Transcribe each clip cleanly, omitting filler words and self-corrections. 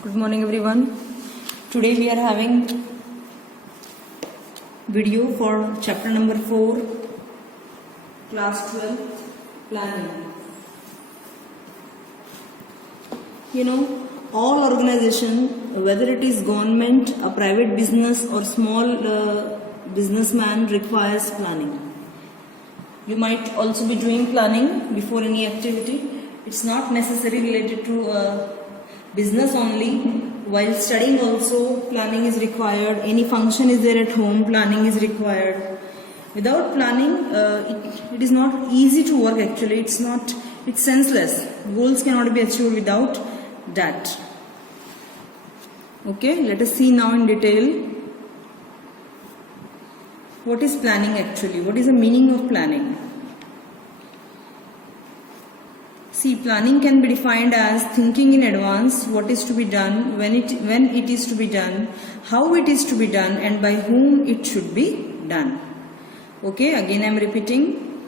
Good morning everyone. Today we are having video for chapter number 4, class 12, planning. All organization, whether it is government, a private business or small businessman, requires planning. You might also be doing planning before any activity. It's not necessarily related to business only. While studying also planning is required. Any function is there at home, planning is required. Without planning, it is not easy to work actually. It's senseless. Goals cannot be achieved without that. Okay, let us see now in detail. What is planning actually? What is the meaning of planning? See, planning can be defined as thinking in advance what is to be done, when it is to be done, how it is to be done, and by whom it should be done. Okay, again I am repeating.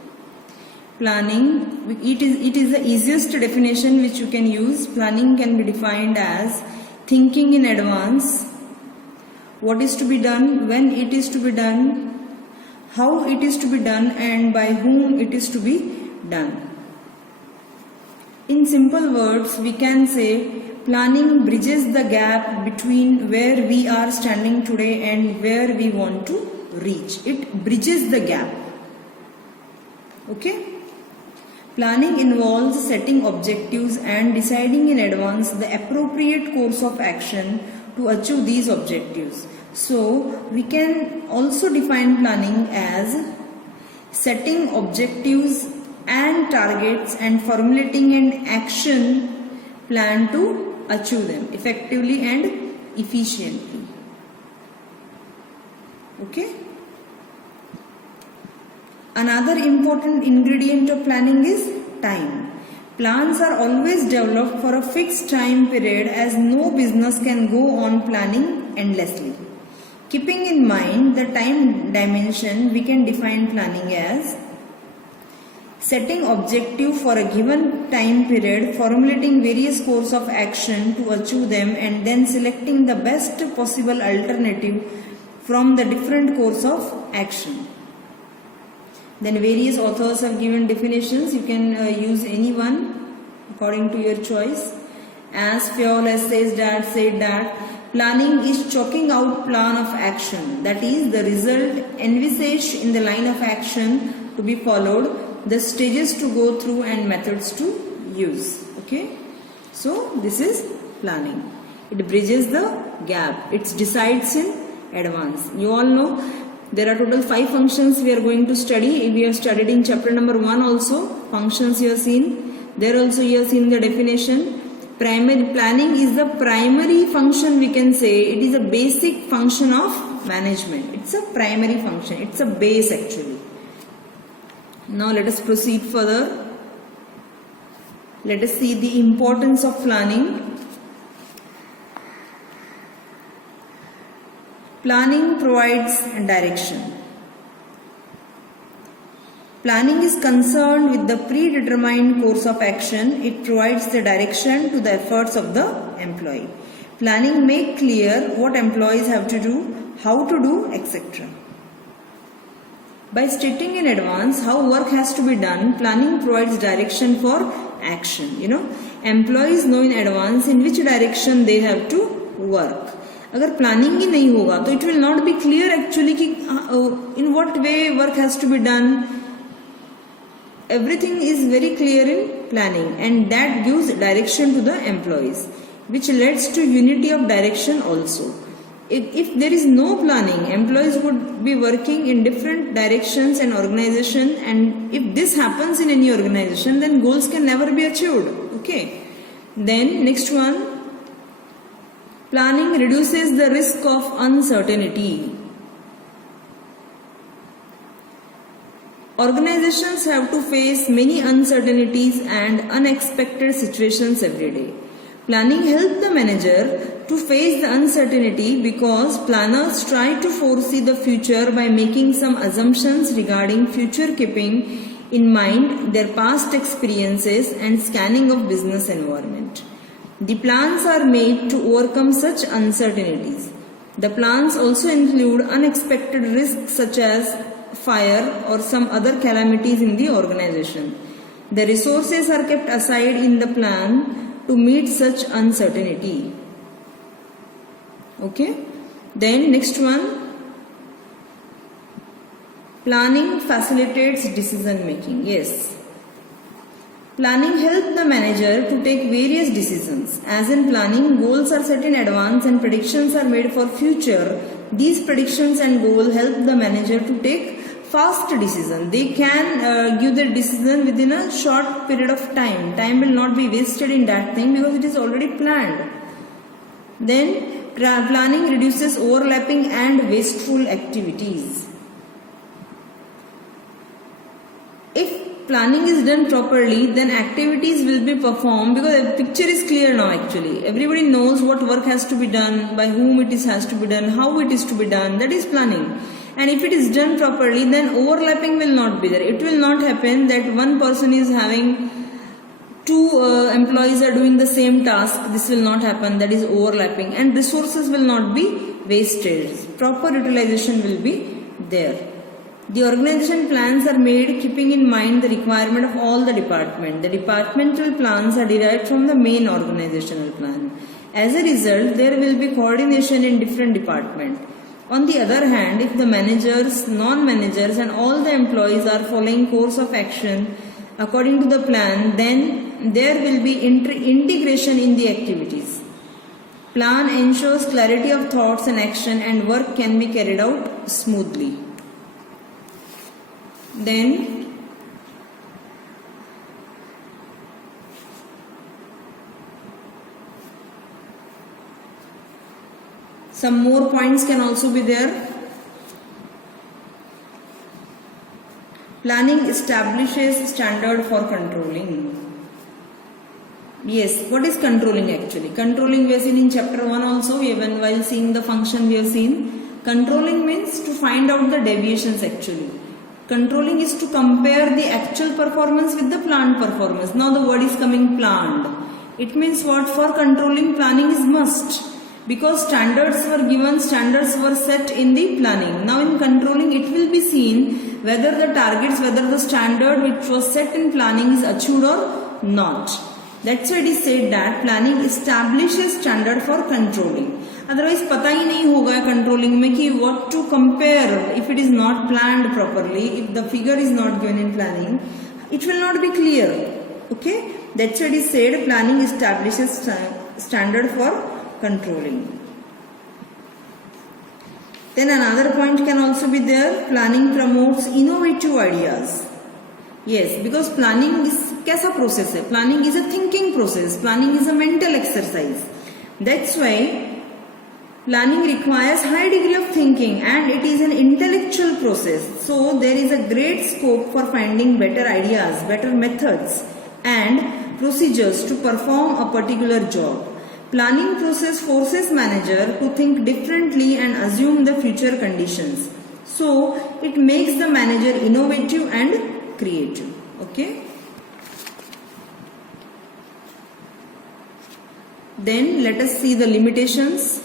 Planning, it is the easiest definition which you can use. Planning can be defined as thinking in advance what is to be done, when it is to be done, how it is to be done, and by whom it is to be done. In simple words, we can say planning bridges the gap between where we are standing today and where we want to reach. It bridges the gap. Okay? Planning involves setting objectives and deciding in advance the appropriate course of action to achieve these objectives. So, we can also define planning as setting objectives and targets and formulating an action plan to achieve them effectively and efficiently. Okay? Another important ingredient of planning is time. Plans are always developed for a fixed time period, as no business can go on planning endlessly. Keeping in mind the time dimension, we can define planning as setting objective for a given time period, formulating various course of action to achieve them, and then selecting the best possible alternative from the different course of action. Then various authors have given definitions. You can use any one according to your choice. As Fayol said that planning is chalking out plan of action, that is the result envisaged in the line of action to be followed, the stages to go through and methods to use. Okay, so this is planning. It bridges the gap. It decides in advance. You all know there are total 5 functions we are going to study. We have studied in chapter number 1 also. Functions you have seen. There also you have seen the definition. Primary planning is the primary function, we can say. It is a basic function of management. It's a primary function. It's a base actually. Now let us proceed further. Let us see the importance of planning. Planning provides direction. Planning is concerned with the predetermined course of action. It provides the direction to the efforts of the employee. Planning makes clear what employees have to do, how to do, etc. By stating in advance how work has to be done, planning provides direction for action. Employees know in advance in which direction they have to work. अगर planning ही नहीं होगा तो it will not be clear actually कि in what way work has to be done. Everything is very clear in planning, and that gives direction to the employees, which leads to unity of direction also. If there is no planning, employees would be working in different directions and organization, and if this happens in any organization, then goals can never be achieved. Okay. Then next one, planning reduces the risk of uncertainty. Organizations have to face many uncertainties and unexpected situations every day. Planning helps the manager to face the uncertainty because planners try to foresee the future by making some assumptions regarding future, keeping in mind their past experiences and scanning of business environment. The plans are made to overcome such uncertainties. The plans also include unexpected risks such as fire or some other calamities in the organization. The resources are kept aside in the plan to meet such uncertainty. Okay. Then next one. Planning facilitates decision making. Yes. Planning helps the manager to take various decisions. As in planning, goals are set in advance and predictions are made for future. These predictions and goals help the manager to take fast decisions. They can give their decision within a short period of time. Time will not be wasted in that thing because it is already planned. Then planning reduces overlapping and wasteful activities. If planning is done properly, then activities will be performed because the picture is clear now actually. Everybody knows what work has to be done, by whom it has to be done, how it is to be done. That is planning. And if it is done properly, then overlapping will not be there. It will not happen that one person is having two employees are doing the same task. This will not happen. That is overlapping. And resources will not be wasted. Proper utilization will be there. The organization plans are made keeping in mind the requirement of all the departments. The departmental plans are derived from the main organizational plan. As a result, there will be coordination in different departments. On the other hand, if the managers, non-managers and all the employees are following course of action according to the plan, then there will be integration in the activities. Plan ensures clarity of thoughts and action and work can be carried out smoothly. Then some more points can also be there. Planning establishes standard for controlling. Yes, what is controlling actually? Controlling we have seen in chapter 1 also, even while seeing the function we have seen. Controlling means to find out the deviations actually. Controlling is to compare the actual performance with the planned performance. Now the word is coming planned. It means what? For controlling, planning is must. Because standards were given, standards were set in the planning. Now in controlling, it will be seen whether the targets, whether the standard which was set in planning is achieved or not. That's why it is said that planning establishes standard for controlling. Otherwise पता ही नहीं होगा controlling में कि what to compare if it is not planned properly, if the figure is not given in planning, it will not be clear. Okay, that's why it is said planning establishes standard for controlling. Then another point can also be there. Planning promotes innovative ideas. Yes, because planning is कैसा process है? Planning is a thinking process. Planning is a mental exercise. That's why planning requires high degree of thinking and it is an intellectual process. So there is a great scope for finding better ideas, better methods and procedures to perform a particular job. Planning process forces manager to think differently and assume the future conditions. So it makes the manager innovative and creative. Okay. Then let us see the limitations.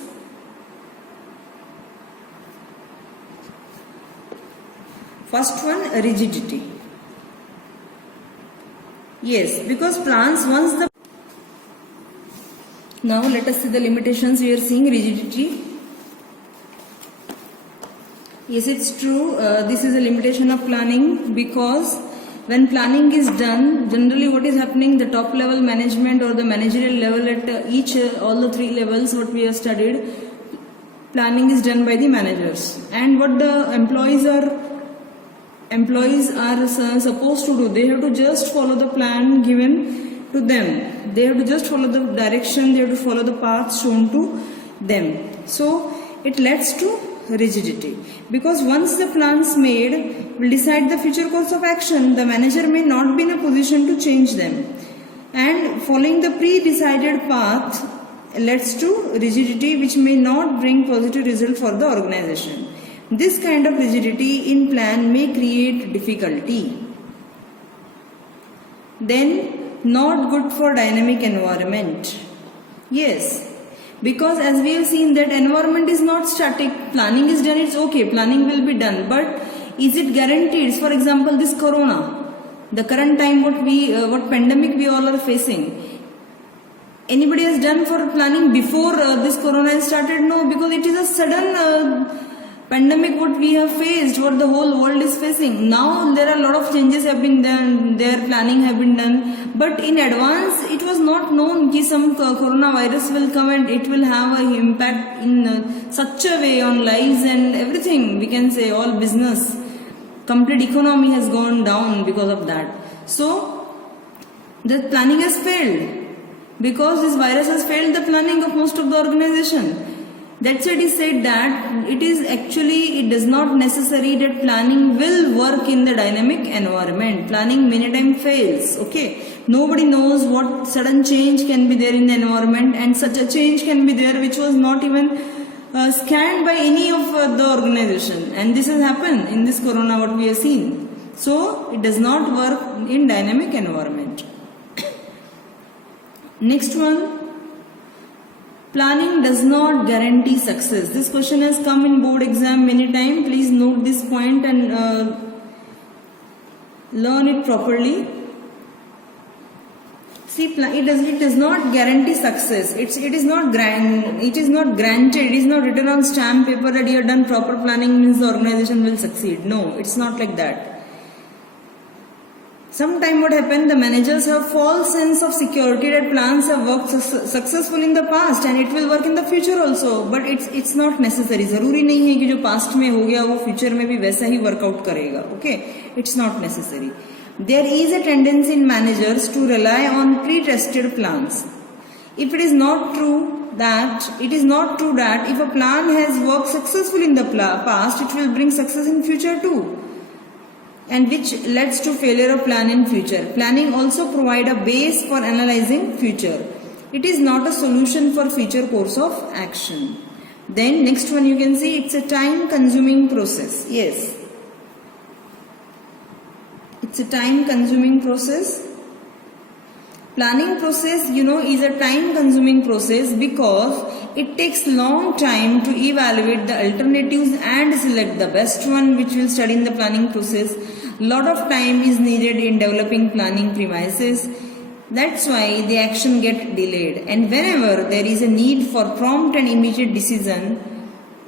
First one, rigidity. Yes, because plans once the... Now let us see the limitations. We are seeing rigidity. Yes, it's true. This is a limitation of planning because when planning is done, generally what is happening, the top level management or the managerial level at all the three levels what we have studied, planning is done by the managers. And what the employees are supposed to do, they have to just follow the plan given to them. They have to just follow the direction, they have to follow the path shown to them. So it leads to rigidity because once the plans made will decide the future course of action, the manager may not be in a position to change them, and following the pre-decided path leads to rigidity which may not bring positive result for the organization. This kind of rigidity in plan may create difficulty. Then not good for dynamic environment. Yes, because as we have seen that environment is not static. Planning is done, it's okay, planning will be done, but is it guaranteed? For example, this corona, the current time what pandemic we all are facing. Anybody has done for planning before this corona has started? No, because it is a sudden pandemic what we have faced, what the whole world is facing. Now there are a lot of changes have been done, their planning have been done, but in advance it was not known that some coronavirus will come and it will have an impact in such a way on lives and everything. We can say all business, complete economy has gone down because of that. So the planning has failed. Because this virus has failed the planning of most of the organization. That's why it is said that it does not necessary that planning will work in the dynamic environment. Planning many times fails. Okay. Nobody knows what sudden change can be there in the environment, and such a change can be there which was not even scanned by any of the organization. And this has happened in this corona what we have seen. So it does not work in dynamic environment. Next one, planning does not guarantee success. This question has come in board exam many times. Please note this point and learn it properly. See, it does not guarantee success. It is not granted. It is not written on stamp paper that you have done proper planning means the organization will succeed. No, it's not like that. Sometimes what happened, the managers have false sense of security that plans have worked successful in the past and it will work in the future also. But it's not necessary. जरूरी नहीं है कि जो past में हो गया वो future में भी वैसा ही workout करेगा. Okay, it's not necessary. There is a tendency in managers to rely on pre-tested plans. If it is not true that if a plan has worked successfully in the past, it will bring success in future too, and which leads to failure of plan in future. Planning also provide a base for analyzing future. It is not a solution for future course of action. Then next one you can see, it's a time consuming process. Yes, it's a time consuming process. Planning process, is a time consuming process because it takes long time to evaluate the alternatives and select the best one which will study in the planning process. Lot of time is needed in developing planning premises. That's why the action get delayed. And whenever there is a need for prompt and immediate decision,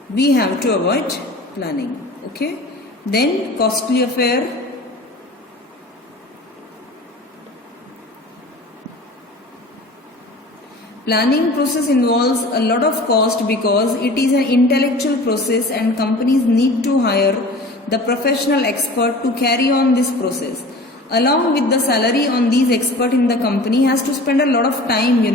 we have to avoid planning. Okay. Then costly affair. Planning process involves a lot of cost because it is an intellectual process and companies need to hire the professional expert to carry on this process. Along with the salary on these experts in the company has to spend a lot of time,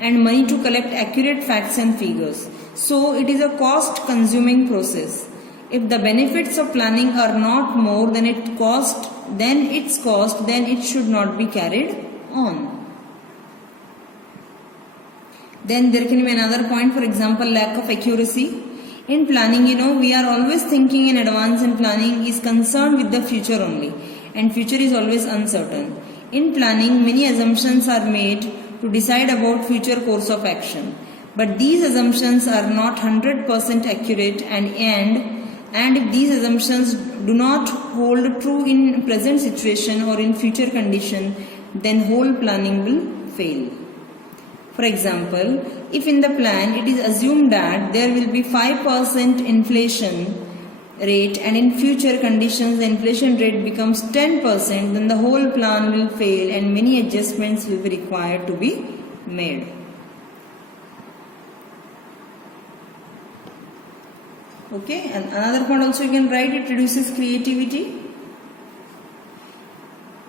and money to collect accurate facts and figures. So it is a cost consuming process. If the benefits of planning are not more than its cost, then it should not be carried on. Then there can be another point, for example, lack of accuracy. In planning, we are always thinking in advance, and planning is concerned with the future only, and future is always uncertain. In planning, many assumptions are made to decide about future course of action, but these assumptions are not 100% accurate, and if these assumptions do not hold true in present situation or in future condition, then whole planning will fail. For example, if in the plan it is assumed that there will be 5% inflation rate and in future conditions the inflation rate becomes 10%, then the whole plan will fail and many adjustments will be required to be made. Okay, and another point also you can write, it reduces creativity.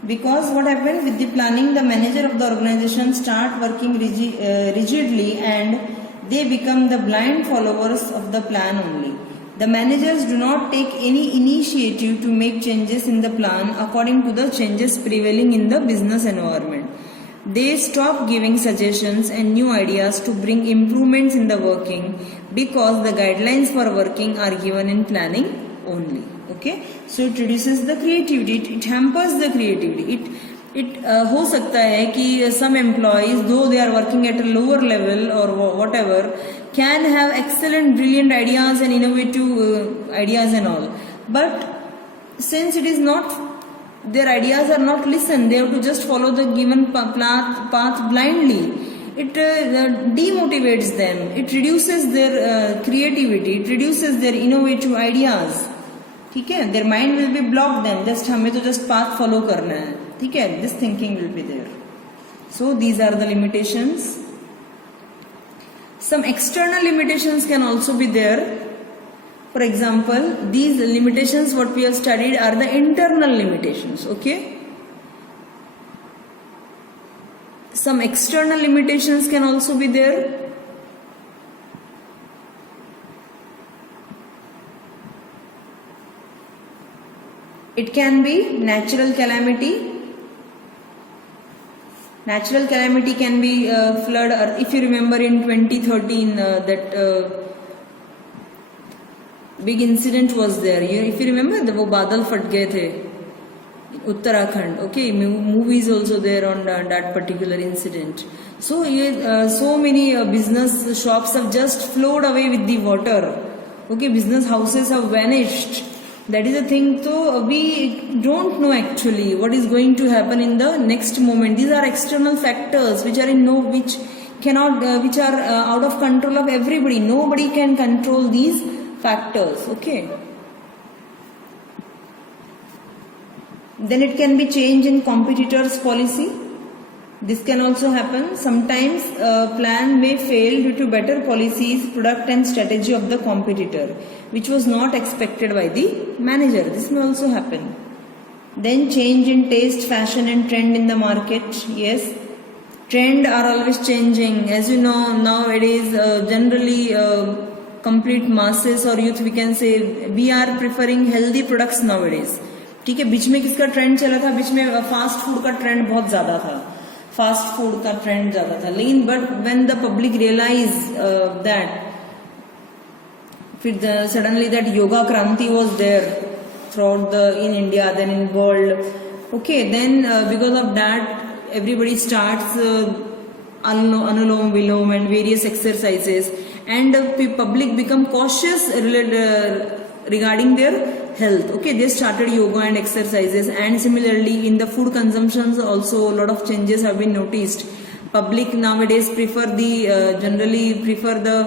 Because what happened with the planning, the manager of the organization start working rigidly and they become the blind followers of the plan only. The managers do not take any initiative to make changes in the plan according to the changes prevailing in the business environment. They stop giving suggestions and new ideas to bring improvements in the working because the guidelines for working are given in planning only. Okay, so it reduces the creativity, it hampers the creativity. it हो सकता है कि some employees, though they are working at a lower level or whatever, can have excellent, brilliant ideas and innovative ideas and all. But since it is not, their ideas are not listened, they have to just follow the given path blindly. It demotivates them. It reduces their creativity. It reduces their innovative ideas. ठीक है, their mind will be blocked then. Just हमें तो just path follow करना है. ठीक है, this thinking will be there. So these are the limitations. Some external limitations can also be there. For example, these limitations what we have studied are the internal limitations. Okay. Some external limitations can also be there. It can be natural calamity. Natural calamity can be flood, or if you remember in 2013 that big incident was there. If you remember, वो बादल फट गए थे Uttarakhand. Okay, movies also there on that particular incident. So so many business shops have just flowed away with the water. Okay, business houses have vanished. That is the thing. So we don't know actually what is going to happen in the next moment. These are external factors which are which are out of control of everybody. Nobody can control these factors. Okay. Then it can be change in competitors' policy. This can also happen. Sometimes plan may fail due to better policies, product and strategy of the competitor, which was not expected by the manager. This may also happen. Then change in taste, fashion and trend in the market. Yes, trend are always changing. As you know, nowadays generally complete masses or youth, we can say, we are preferring healthy products nowadays. ठीक है, बीच में किसका trend चला था? बीच में fast food का trend बहुत ज्यादा था. फास्ट फूड का ट्रेंड ज्यादा था, लेकिन but when the public realize that, फिर suddenly that yoga kranti was there throughout the in India, then in world. Okay, then because of that everybody starts anulom vilom and various exercises, and public become cautious regarding their health. Okay, they started yoga and exercises, and similarly in the food consumptions also a lot of changes have been noticed. Public nowadays generally prefer the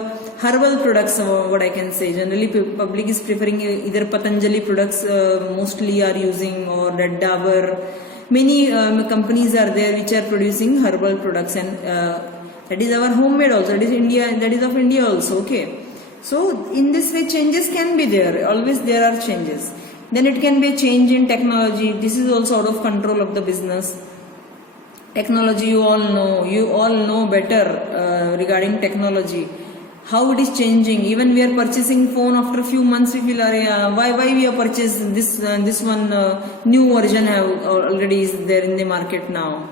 herbal products. What I can say, generally public is preferring either Patanjali products mostly are using, or Red Dabur. Many companies are there which are producing herbal products, and that is our homemade also. That is India. That is of India also. Okay. So in this way changes can be there. Always there are changes. Then it can be a change in technology. This is also out of control of the business. Technology, you all know better regarding technology, how it is changing. Even we are purchasing phone, after a few months we feel why we have purchased this one new version already is there in the market now.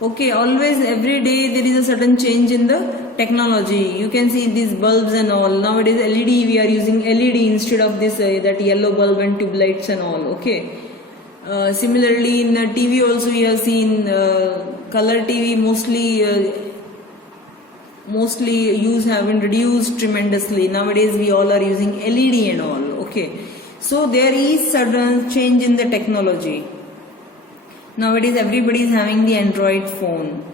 Okay, always every day there is a certain change in the technology. You can see these bulbs and all. Nowadays LED, we are using LED instead of this that yellow bulb and tube lights and all. Okay. Similarly in TV also we have seen color TV mostly use have been reduced tremendously. Nowadays we all are using LED and all. Okay. So there is sudden change in the technology. Nowadays everybody is having the Android phone.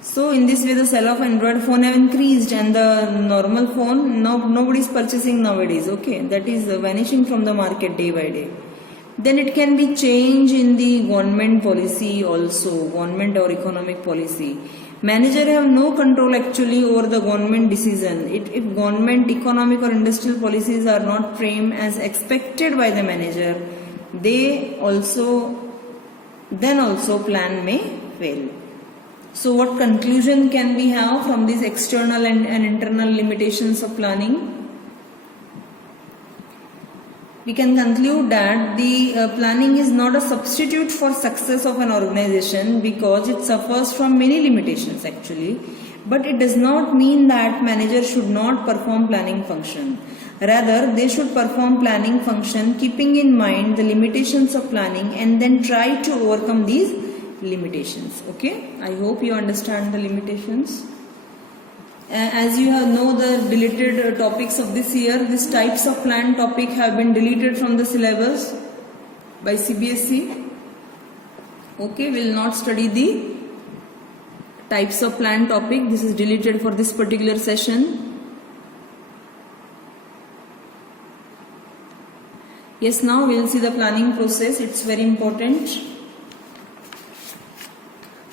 So in this way the sale of Android phone have increased, and the normal phone nobody is purchasing nowadays. Okay, that is vanishing from the market day by day. Then it can be change in the government policy also, government or economic policy. Manager have no control actually over the government decision. If government economic or industrial policies are not framed as expected by the manager, then also plan may fail. So what conclusion can we have from these external and internal limitations of planning? We can conclude that the planning is not a substitute for success of an organization, because it suffers from many limitations actually, but it does not mean that manager should not perform planning function. Rather, they should perform planning function keeping in mind the limitations of planning and then try to overcome these limitations. Okay, I hope you understand the limitations. As you know the deleted topics of this year, these types of plan topic have been deleted from the syllabus by CBSE. Okay, we will not study the types of plan topic. This is deleted for this particular session. Yes, now we will see the planning process. It's very important.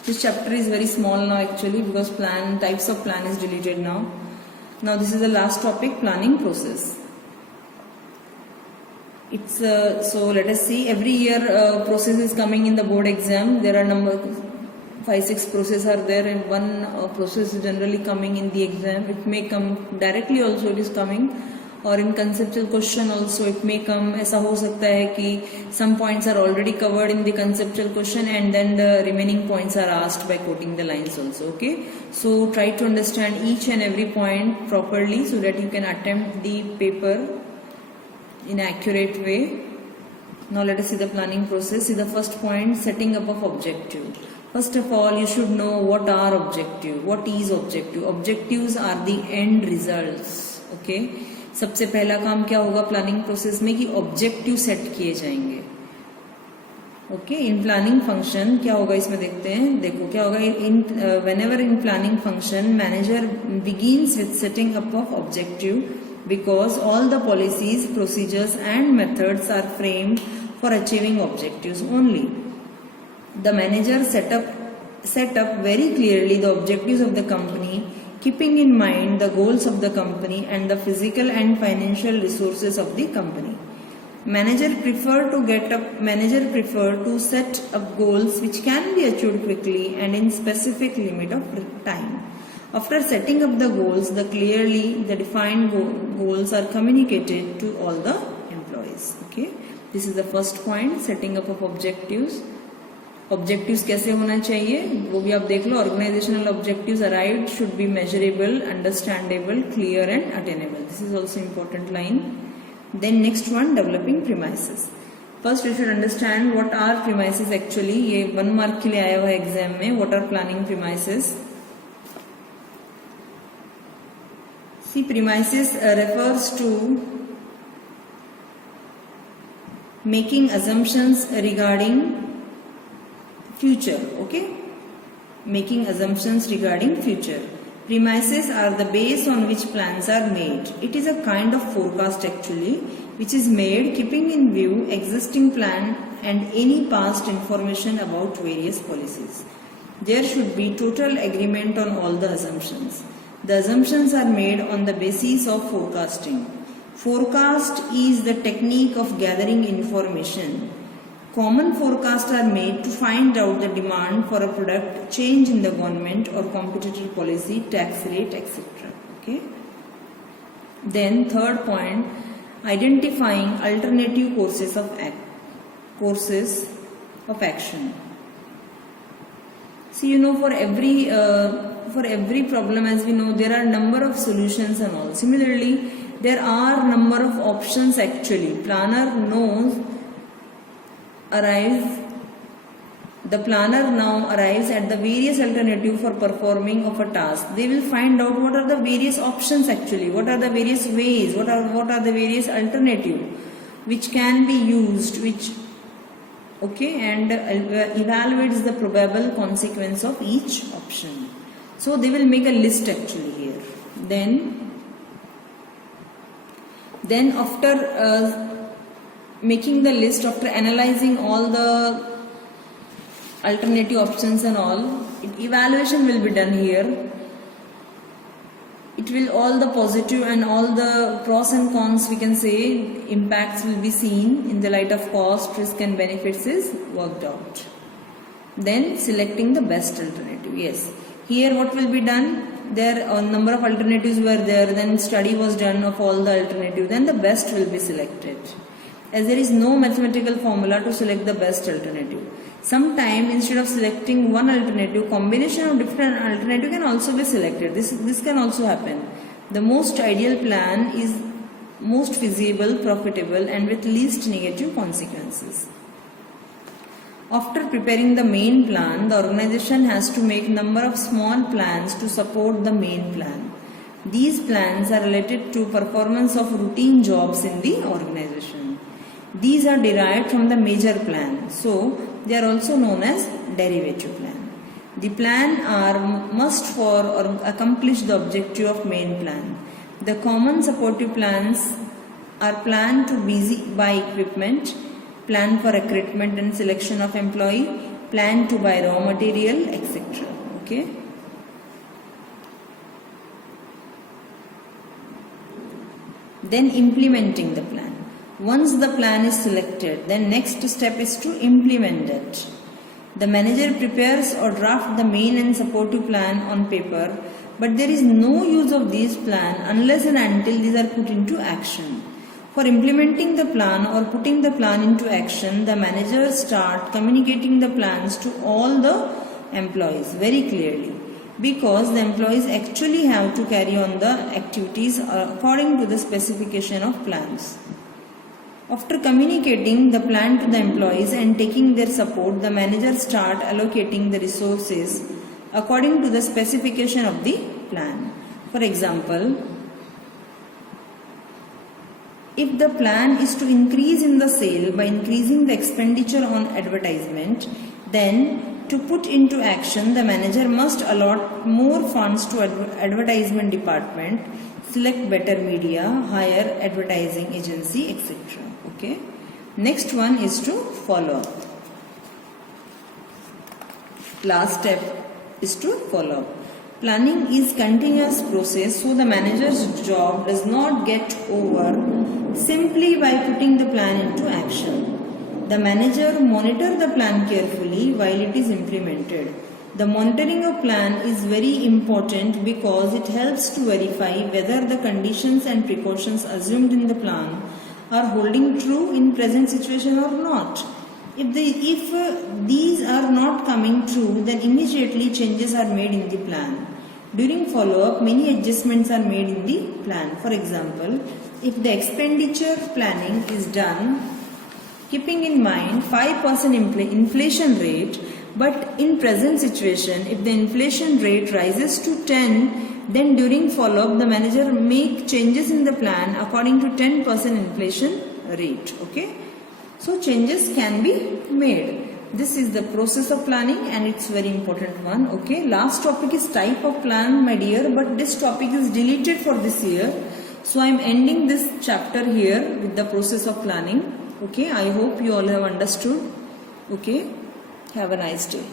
This chapter is very small now actually because types of plan is deleted now. Now this is the last topic, planning process. It's so let us see. Every year process is coming in the board exam. There are 5-6 processes are there, and one process is generally coming in the exam. It may come directly also. It is coming. और इन conceptual question also it may come. ऐसा हो सकता है कि some points are already covered in the conceptual question and then the remaining points are asked by quoting the lines also. Okay, so try to understand each and every point properly so that you can attempt the paper in an accurate way. Now let us see the planning process. See the first point, setting up of objective. First of all, you should know what are objective. What is objective? Objectives are the end results. Okay. सबसे पहला काम क्या होगा planning process में कि objective set किए जाएंगे. Okay, इन planning function क्या होगा इसमें देखते हैं. देखो क्या होगा in whenever in planning function manager begins with setting up of objective because all the policies procedures and methods are framed for achieving objectives only. The manager set up very clearly the objectives of the company, keeping in mind the goals of the company and the physical and financial resources of the company. Manager prefer to set up goals which can be achieved quickly and in specific limit of time. After setting up the goals, the defined goals are communicated to all the employees. Okay, this is the first point, setting up of objectives. Objectives कैसे होना चाहिए वो भी आप देख लो. Organisational objectives arrived should be measurable, understandable, clear and attainable. This is also important line. Then next one, developing premises. First you should understand what are premises actually. ये 1 mark के लिए आया हुआ एग्जाम में. What are planning premises. See premises refers to making assumptions regarding future. Okay, making assumptions regarding future. Premises are the base on which plans are made. It is a kind of forecast actually which is made keeping in view existing plan and any past information about various policies. There should be total agreement on all the assumptions. The assumptions are made on the basis of forecasting. Forecast is the technique of gathering information. Common forecasts are made to find out the demand for a product, change in the government or competitor policy, tax rate, etc. Okay. Then third point, identifying alternative courses of action. See, you know, for every problem, as we know, there are number of solutions and all. Similarly, there are number of options actually. Planner now arrives at the various alternative for performing of a task. They will find out what are the various options actually, what are the various ways, what are the various alternative which can be used, and evaluates the probable consequence of each option. So they will make a list actually here. Then after making the list, after analyzing all the alternative options and all, evaluation will be done here. It will all the positive and all the pros and cons, we can say, impacts will be seen in the light of cost, risk and benefits is worked out. Then selecting the best alternative. Yes, here what will be done? There a number of alternatives were there, then study was done of all the alternatives, then the best will be selected. As there is no mathematical formula to select the best alternative. Sometimes instead of selecting one alternative, combination of different alternative can also be selected. This can also happen. The most ideal plan is most feasible, profitable, and with least negative consequences. After preparing the main plan, the organization has to make number of small plans to support the main plan. These plans are related to performance of routine jobs in the organization. These are derived from the major plan, so they are also known as derivative plan. The plan are must for or accomplish the objective of main plan. The common supportive plans are plan to buy equipment, plan for recruitment and selection of employee, plan to buy raw material, etc. Okay. Then implementing the plan. Once the plan is selected, then next step is to implement it. The manager prepares or draft the main and supportive plan on paper, but there is no use of these plan unless and until these are put into action. For implementing the plan or putting the plan into action, the manager start communicating the plans to all the employees very clearly, because the employees actually have to carry on the activities according to the specification of plans. After communicating the plan to the employees and taking their support, the manager start allocating the resources according to the specification of the plan. For example, if the plan is to increase in the sale by increasing the expenditure on advertisement, then to put into action, the manager must allot more funds to advertisement department, select better media, hire advertising agency, etc. Okay. Next one is to follow up. Last step is to follow up. Planning is continuous process, so the manager's job does not get over simply by putting the plan into action. The manager monitor the plan carefully while it is implemented. The monitoring of plan is very important because it helps to verify whether the conditions and precautions assumed in the plan are holding true in present situation or not. If these are not coming true, then immediately changes are made in the plan. During follow-up, many adjustments are made in the plan. For example, if the expenditure planning is done keeping in mind 5% inflation rate, but in present situation, if the inflation rate rises to 10, then during follow-up, the manager make changes in the plan according to 10% inflation rate. Okay. So changes can be made. This is the process of planning and it's very important one. Okay. Last topic is type of plan, my dear, but this topic is deleted for this year. So I am ending this chapter here with the process of planning. Okay. I hope you all have understood. Okay. Have a nice day.